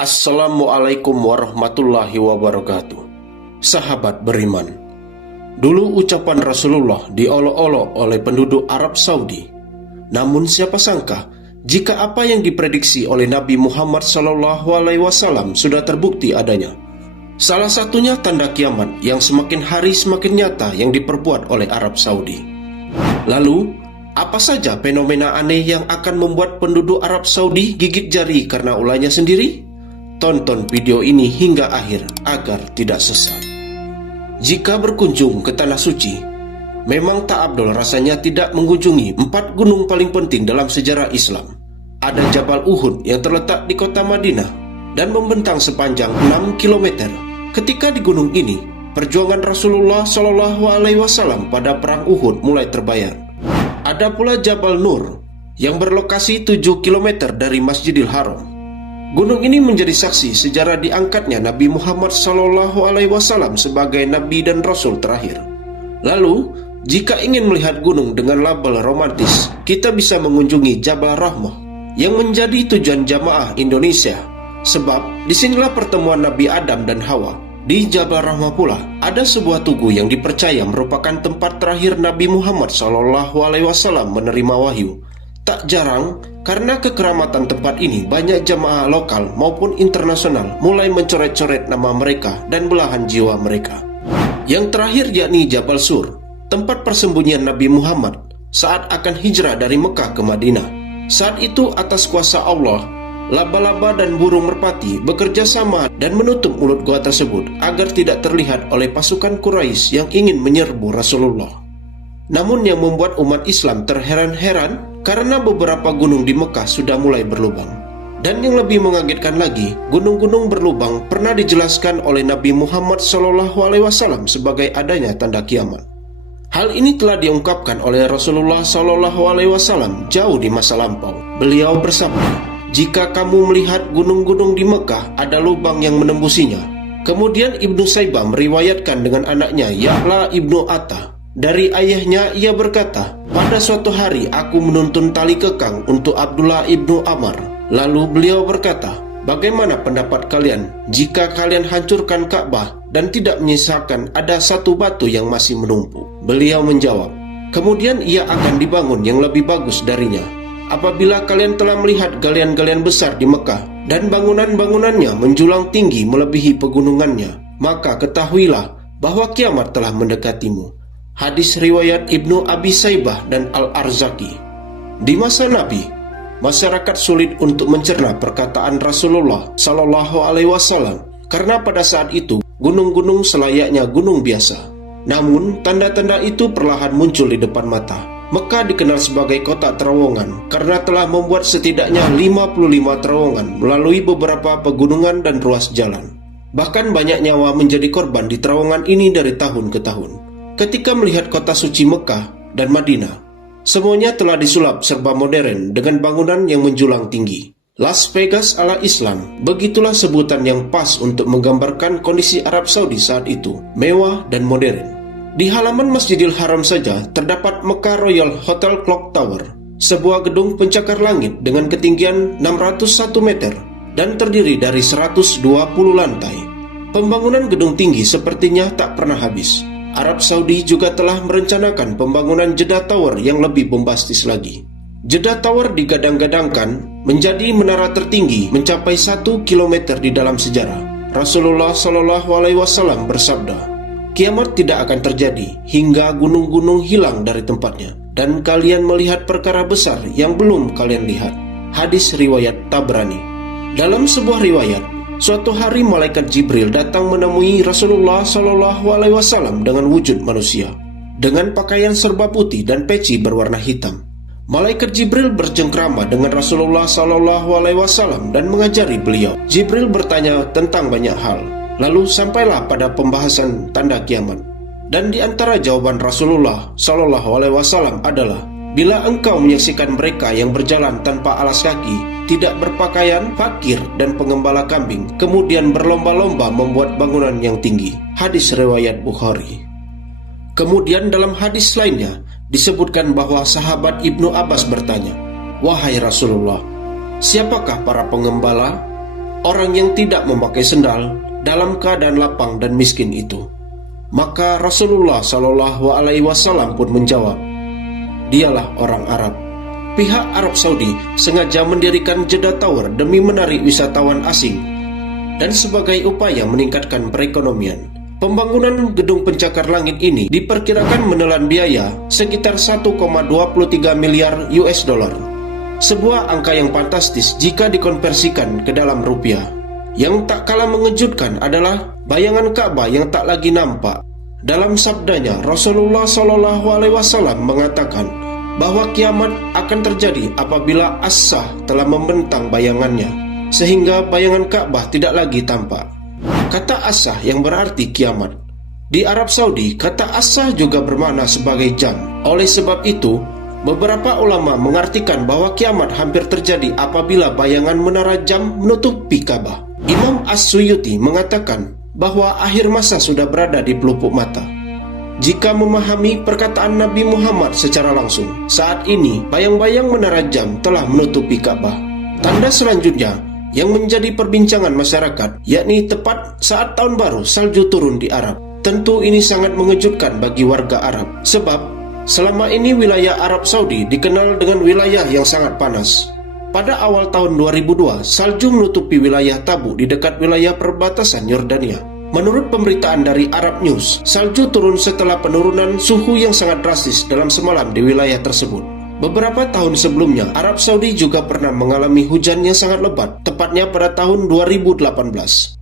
Assalamualaikum warahmatullahi wabarakatuh. Sahabat beriman, dulu ucapan Rasulullah diolok-olok oleh penduduk Arab Saudi. Namun siapa sangka jika apa yang diprediksi oleh Nabi Muhammad SAW sudah terbukti adanya. Salah satunya tanda kiamat yang semakin hari semakin nyata yang diperbuat oleh Arab Saudi. Lalu, apa saja fenomena aneh yang akan membuat penduduk Arab Saudi gigit jari karena ulahnya sendiri? Tonton video ini hingga akhir agar tidak sesat. Jika berkunjung ke Tanah Suci, memang tak abdol rasanya tidak mengunjungi 4 gunung paling penting dalam sejarah Islam. Ada Jabal Uhud yang terletak di kota Madinah dan membentang sepanjang 6 km. Ketika di gunung ini, perjuangan Rasulullah SAW pada perang Uhud mulai terbayar. Ada pula Jabal Nur yang berlokasi 7 km dari Masjidil Haram. Gunung ini menjadi saksi sejarah diangkatnya Nabi Muhammad SAW sebagai Nabi dan Rasul terakhir. Lalu, jika ingin melihat gunung dengan label romantis, kita bisa mengunjungi Jabal Rahmah yang menjadi tujuan jamaah Indonesia. Sebab disinilah pertemuan Nabi Adam dan Hawa. Di Jabal Rahmah pula ada sebuah tugu yang dipercaya merupakan tempat terakhir Nabi Muhammad SAW menerima wahyu. Tak jarang, karena kekeramatan tempat ini, banyak jamaah lokal maupun internasional mulai mencoret-coret nama mereka dan belahan jiwa mereka. Yang terakhir yakni Jabal Sur, tempat persembunyian Nabi Muhammad saat akan hijrah dari Mekah ke Madinah. Saat itu atas kuasa Allah, laba-laba dan burung merpati bekerja sama dan menutup mulut gua tersebut agar tidak terlihat oleh pasukan Quraisy yang ingin menyerbu Rasulullah. Namun yang membuat umat Islam terheran-heran karena beberapa gunung di Mekah sudah mulai berlubang. Dan yang lebih mengagetkan lagi, gunung-gunung berlubang pernah dijelaskan oleh Nabi Muhammad SAW sebagai adanya tanda kiamat. Hal ini telah diungkapkan oleh Rasulullah SAW jauh di masa lampau. Beliau bersabda, "Jika kamu melihat gunung-gunung di Mekah ada lubang yang menembusinya." Kemudian Ibnu Saibah meriwayatkan dengan anaknya Ya'la Ibnu Atta. Dari ayahnya ia berkata, "Pada suatu hari aku menuntun tali kekang untuk Abdullah ibnu Amr. Lalu beliau berkata, 'Bagaimana pendapat kalian jika kalian hancurkan Ka'bah dan tidak menyisakan ada satu batu yang masih menumpuk?' Beliau menjawab, 'Kemudian ia akan dibangun yang lebih bagus darinya. Apabila kalian telah melihat galian-galian besar di Mekah dan bangunan-bangunannya menjulang tinggi melebihi pegunungannya, maka ketahuilah bahwa kiamat telah mendekatimu.'" Hadis riwayat Ibnu Abi Saibah dan Al-Arzaki. Di masa Nabi, masyarakat sulit untuk mencerna perkataan Rasulullah SAW karena pada saat itu gunung-gunung selayaknya gunung biasa. Namun tanda-tanda itu perlahan muncul di depan mata. Mekah dikenal sebagai kota terowongan karena telah membuat setidaknya 55 terowongan melalui beberapa pegunungan dan ruas jalan. Bahkan banyak nyawa menjadi korban di terowongan ini dari tahun ke tahun. Ketika melihat kota suci Mekah dan Madinah, semuanya telah disulap serba modern dengan bangunan yang menjulang tinggi. Las Vegas ala Islam, begitulah sebutan yang pas untuk menggambarkan kondisi Arab Saudi saat itu, mewah dan modern. Di halaman Masjidil Haram saja terdapat Mekah Royal Hotel Clock Tower, sebuah gedung pencakar langit dengan ketinggian 601 meter dan terdiri dari 120 lantai. Pembangunan gedung tinggi sepertinya tak pernah habis. Arab Saudi juga telah merencanakan pembangunan Jeddah Tower yang lebih bombastis lagi. Jeddah Tower digadang-gadangkan menjadi menara tertinggi mencapai 1 km di dalam sejarah. Rasulullah SAW bersabda, "Kiamat tidak akan terjadi hingga gunung-gunung hilang dari tempatnya dan kalian melihat perkara besar yang belum kalian lihat." Hadis riwayat Tabrani. Dalam sebuah riwayat, suatu hari malaikat Jibril datang menemui Rasulullah SAW dengan wujud manusia, dengan pakaian serba putih dan peci berwarna hitam. Malaikat Jibril bercengkrama dengan Rasulullah SAW dan mengajari beliau. Jibril bertanya tentang banyak hal, lalu sampailah pada pembahasan tanda kiamat. Dan di antara jawaban Rasulullah SAW adalah, "Bila engkau menyaksikan mereka yang berjalan tanpa alas kaki, tidak berpakaian, fakir, dan pengembala kambing, kemudian berlomba-lomba membuat bangunan yang tinggi." Hadis riwayat Bukhari. Kemudian dalam hadis lainnya disebutkan bahwa sahabat Ibnu Abbas bertanya, "Wahai Rasulullah, siapakah para pengembala?" orang yang tidak memakai sendal dalam keadaan lapang dan miskin itu. Maka Rasulullah Shallallahu Alaihi Wasallam pun menjawab, dialah orang Arab. Pihak Arab Saudi sengaja mendirikan Jeddah Tower demi menarik wisatawan asing dan sebagai upaya meningkatkan perekonomian. Pembangunan gedung pencakar langit ini diperkirakan menelan biaya sekitar 1,23 miliar US dollar. Sebuah angka yang fantastis jika dikonversikan ke dalam rupiah. Yang tak kalah mengejutkan adalah bayangan Ka'bah yang tak lagi nampak. Dalam sabdanya, Rasulullah Shallallahu Alaihi Wasallam mengatakan bahwa kiamat akan terjadi apabila as-sah telah membentang bayangannya, sehingga bayangan Ka'bah tidak lagi tampak. Kata as-sah yang berarti kiamat. Di Arab Saudi, kata as-sah juga bermakna sebagai jam. Oleh sebab itu, beberapa ulama mengartikan bahwa kiamat hampir terjadi apabila bayangan menara jam menutupi Ka'bah. Imam As-Suyuti mengatakan bahwa akhir masa sudah berada di pelupuk mata. Jika memahami perkataan Nabi Muhammad secara langsung, saat ini bayang-bayang menara jam telah menutupi Ka'bah. Tanda selanjutnya yang menjadi perbincangan masyarakat, yakni tepat saat tahun baru salju turun di Arab. Tentu ini sangat mengejutkan bagi warga Arab, sebab selama ini wilayah Arab Saudi dikenal dengan wilayah yang sangat panas. Pada awal tahun 2002, salju menutupi wilayah Tabuk di dekat wilayah perbatasan Yordania. Menurut pemberitaan dari Arab News, salju turun setelah penurunan suhu yang sangat drastis dalam semalam di wilayah tersebut. Beberapa tahun sebelumnya, Arab Saudi juga pernah mengalami hujan yang sangat lebat, tepatnya pada tahun 2018.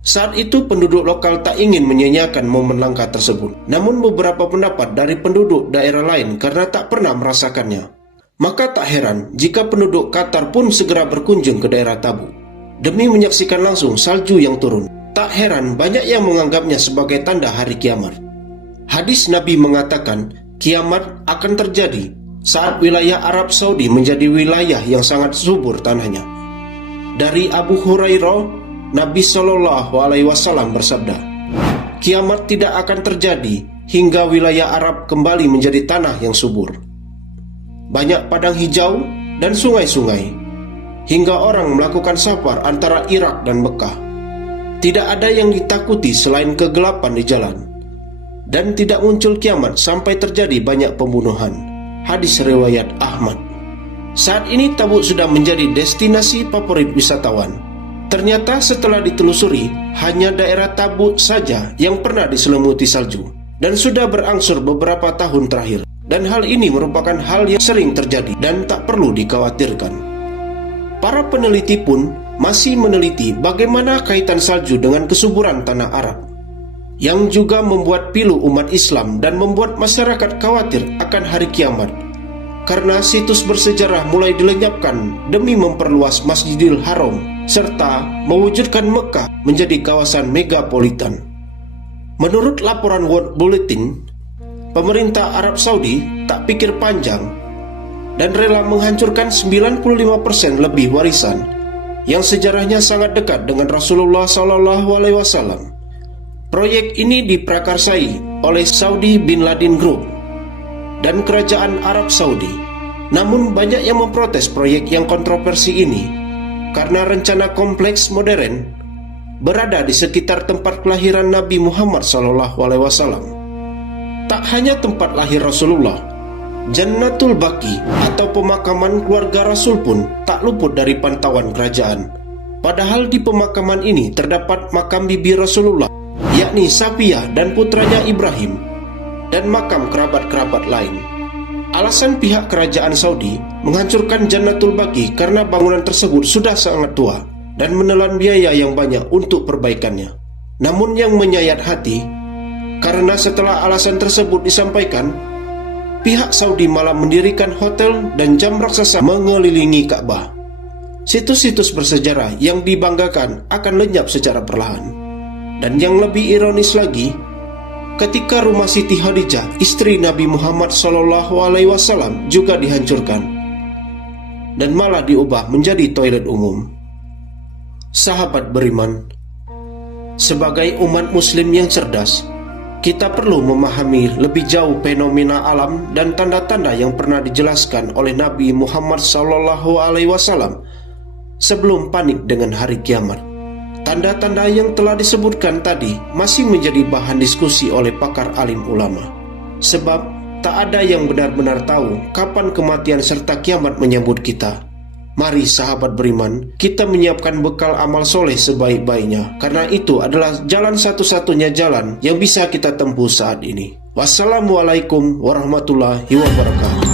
Saat itu penduduk lokal tak ingin menyanyiakan momen langka tersebut. Namun beberapa pendapat dari penduduk daerah lain karena tak pernah merasakannya. Maka tak heran jika penduduk Qatar pun segera berkunjung ke daerah Tabuk demi menyaksikan langsung salju yang turun. Tak heran banyak yang menganggapnya sebagai tanda hari kiamat. Hadis Nabi mengatakan kiamat akan terjadi saat wilayah Arab Saudi menjadi wilayah yang sangat subur tanahnya. Dari Abu Hurairah, Nabi Shallallahu Alaihi Wasallam bersabda, kiamat tidak akan terjadi hingga wilayah Arab kembali menjadi tanah yang subur. Banyak padang hijau dan sungai-sungai, hingga orang melakukan safar antara Irak dan Mekah. Tidak ada yang ditakuti selain kegelapan di jalan, dan tidak muncul kiamat sampai terjadi banyak pembunuhan. Hadis riwayat Ahmad. Saat ini Tabuk sudah menjadi destinasi favorit wisatawan. Ternyata setelah ditelusuri, hanya daerah Tabuk saja yang pernah diselimuti salju, dan sudah berangsur beberapa tahun terakhir. Dan hal ini merupakan hal yang sering terjadi dan tak perlu dikhawatirkan. Para peneliti pun masih meneliti bagaimana kaitan salju dengan kesuburan tanah Arab, yang juga membuat pilu umat Islam dan membuat masyarakat khawatir akan hari kiamat, karena situs bersejarah mulai dilenyapkan demi memperluas Masjidil Haram serta mewujudkan Mekah menjadi kawasan megapolitan. Menurut laporan World Bulletin, pemerintah Arab Saudi tak pikir panjang dan rela menghancurkan 95% lebih warisan yang sejarahnya sangat dekat dengan Rasulullah SAW. Proyek ini diprakarsai oleh Saudi Bin Laden Group dan Kerajaan Arab Saudi. Namun banyak yang memprotes proyek yang kontroversi ini karena rencana kompleks modern berada di sekitar tempat kelahiran Nabi Muhammad SAW. Tak hanya tempat lahir Rasulullah, Jannatul Baqi atau pemakaman keluarga Rasul pun tak luput dari pantauan kerajaan. Padahal di pemakaman ini terdapat makam bibi Rasulullah, yakni Safiyah dan putranya Ibrahim, dan makam kerabat-kerabat lain. Alasan pihak kerajaan Saudi menghancurkan Jannatul Baqi karena bangunan tersebut sudah sangat tua dan menelan biaya yang banyak untuk perbaikannya. Namun yang menyayat hati, karena setelah alasan tersebut disampaikan, pihak Saudi malah mendirikan hotel dan jam raksasa mengelilingi Ka'bah. Situs-situs bersejarah yang dibanggakan akan lenyap secara perlahan. Dan yang lebih ironis lagi, ketika rumah Siti Khadijah, istri Nabi Muhammad SAW, juga dihancurkan dan malah diubah menjadi toilet umum. Sahabat beriman, sebagai umat muslim yang cerdas, kita perlu memahami lebih jauh fenomena alam dan tanda-tanda yang pernah dijelaskan oleh Nabi Muhammad SAW sebelum panik dengan hari kiamat. Tanda-tanda yang telah disebutkan tadi masih menjadi bahan diskusi oleh pakar alim ulama. Sebab tak ada yang benar-benar tahu kapan kematian serta kiamat menyambut kita. Mari sahabat beriman, kita menyiapkan bekal amal soleh sebaik-baiknya, karena itu adalah jalan satu-satunya jalan yang bisa kita tempuh saat ini. Wassalamualaikum warahmatullahi wabarakatuh.